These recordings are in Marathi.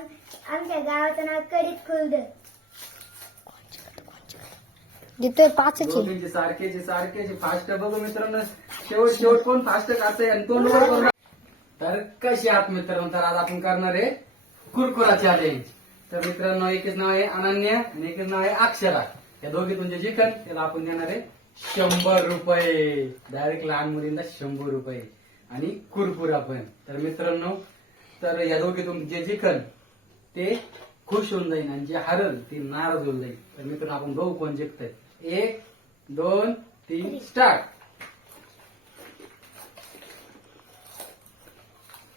आम- आमच्या गावाचं नाव कडीत खुर्द. पाचच आहे. दोघींचे सारखेचे सारखेचे फास्ट बघू मित्रांनो. शेवट शेवट कोण फास्ट काढतंय आणि कोण कोण तर कशी आहात मित्रांनो? तर आज आपण करणार आहे कुरकुरा चॅलेंज तर मित्रांनो एकच नाव आहे अनन्या आणि एकच नाव आहे अक्षरा. या दोघी तुमचे जिकन त्याला आपण देणार आहे शंभर रुपये. डायरेक्ट लहान मुलींना शंभर रुपये. आणि कुरकुरा पण. तर मित्रांनो तर या दोघी तुमचे जिकन. ते खुश होऊन जाईल आणि जे हरल ते नाराज होऊन जाईल तर मित्रांनो आपण बघू कोण जिंकतंय. एक दोन तीन स्टार्ट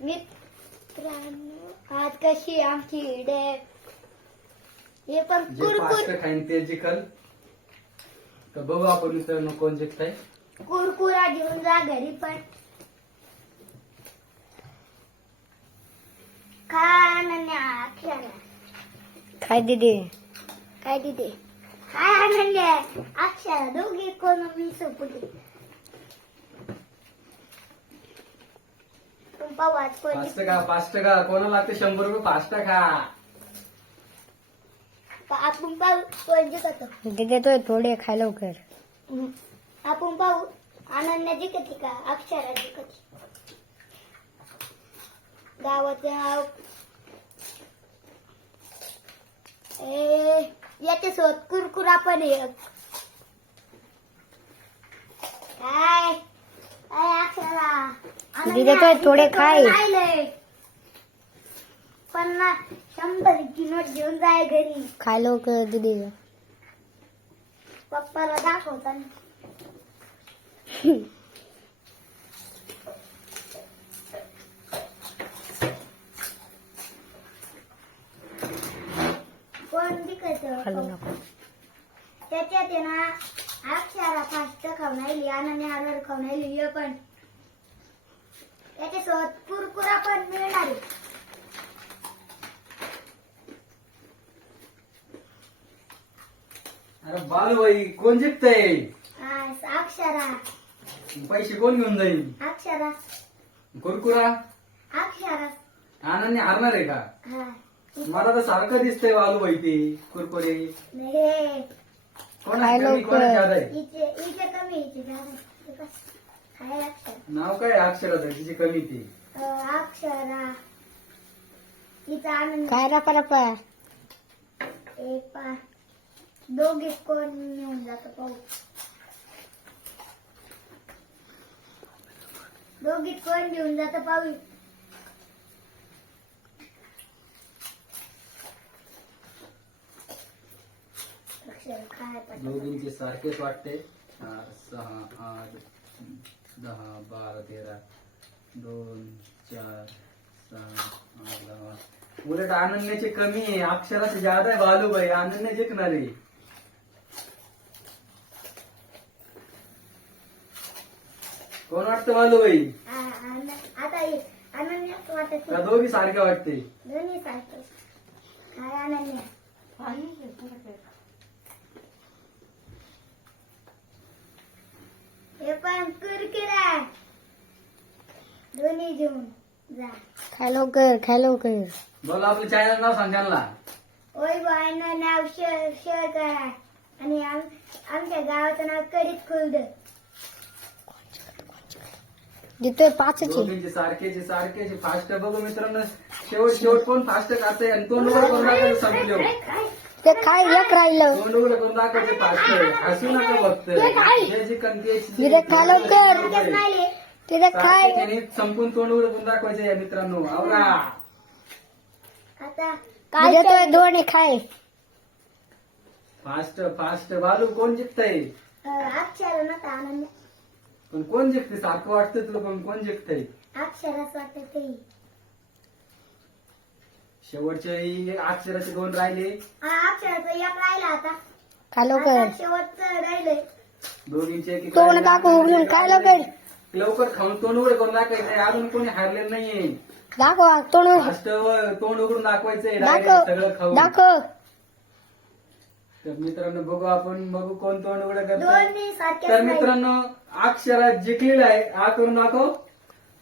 मित्रांनो आज कशी आमची डे हे पण जे कुरकुर फास्ट खाईन ते जिकल. तर बघू आपण मित्रांनो कोण जिंकताय. कुरकुरा घेऊन जा घरी पण. काय खेळा काय दिदी? काय अनन्या अक्षरा दोघे कोण मी सोपली कोणी कोणाला लागते शंभर रुपये? आपण पाहू दिदी थोडे खाय लवकर. आपण पाहू अनन्या जिंकते का? अक्षरा जिंकते गावाचे नाव ए याच्या सोबत कुरकुरा पण एक. काय? काय अक्षरा अनन्या, दिदी तो थोडे राहिलंय? पन्नास शंभर नोट घेऊन जाय घरी. खाय लवकर दिदी. पप्पाला दाखवताना कोण खालू विकायचं नको. त्याच्यात आहे ना अक्षरा फास्ट खाऊन राहिली आणि आलर खाऊन राहिली हे पण. त्याच्यासोबत कुरकुरा पण मिळणार आहे. अरे बालूबाई कोण जिंकतंय? अक्षरा. पैसे कोण घेऊन जाईल? अक्षरा. कुरकुरा? अक्षरा. आनंद हारणार आहे का? हा. मला तर सारखं दिसतंय बालूबाई ते कुरकुरे. कोण कमी आहे इथे इथे कमी काय अक्षर. नाव काय अक्षराचं? तिची कमी ती. अ, अक्षरा. तिचा आनंद. काय रपा रपा एक पा. दोघे कोण निघून जातो पाहू. दोघीत कोण घेऊन जातं पाहू अक्षर काय पटकन. दोघींचे सारखेच वाटते. सहा आठ दहा बारा तेरा दोन चार सहा आठ दहा उलट अनन्याचे कमी आहे. अक्षराचे जादा आहे बालूबाई अनन्या जिंकणार. आहे कोण वाटतं बालूबाई हे त्या दोघी सारख्या वाटते. दोन्ही सारखे काय अनन्या हे पण कुरकुरा दोन्ही घेऊन जा. खाय लवकर खाय लवकर. बोला आपलं चॅनल नाव सांग त्यांना. ओय बायनं नाव शेअर शेअर करा. आणि आम- आमच्या गावाचं नाव कडीत खुर्द. देतोय पाचच आहे. दोघींचे सारखेचे सारखेचे फास्ट बघू मित्रांनो शेवट शेवट कोण फास्ट काढतंय आणि उघडं करून दाखवायचं संपले. ते काय एक राहिलं? करून हसू नका फक्त जे दिदे खा लवकर तिथे काय? संपून तोंड करून दाखवायचे या मित्रांनो. आवरा. आता काय देतोय खाय. Fast fast. बालू कोण जिंकतंय? पण कोण जिंकते सारखं वाटतं तुला पण कोण जिंकतंय? अक्षरच वाटत शेवटचे ही अक्षराचे दोन राहिले. अक्षराचं एक राहिला आता. लवकर. आता शेवटचं राहिलंय. दोघींचे एक- तोंड दाखव उघडून. खाय लवकर. लवकर खाऊन तोंड उघडं करून दाखवायचंय अजून कोणी हारलेलं नाहीये. दाखव तोंड फास्ट तोंड उघडून दाखवायचंय direct सगळं दाखव खाऊन. दाखव. तर मित्रांनो बघू आपण बघू कोण तोंड उघडं करत दोन्ही सारखेच तर राहिले. मित्रांनो अक्षरा जिंकलेला आहे. आ करून दाखव.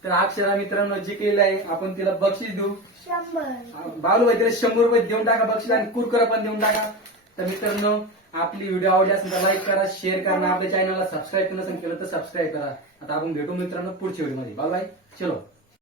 तर अक्षरा मित्रांनो जिंकलेला आहे आपण तिला बक्षीस देऊ. शंभर. बालू वैद्य शंभर रुपये देऊन टाका बक्षीस आणि कुरकुरा पण देऊन टाका. तर मित्रांनो आपली व्हिडिओ आवडली असेल तर लाईक करा शेअर करा आणि आपल्या चॅनलला सबस्क्राईब नसेल केलं तर सबस्क्राईब करा. आता आपण भेटू मित्रांनो पुढच्या व्हिडिओमध्ये. बाय बाय चलो.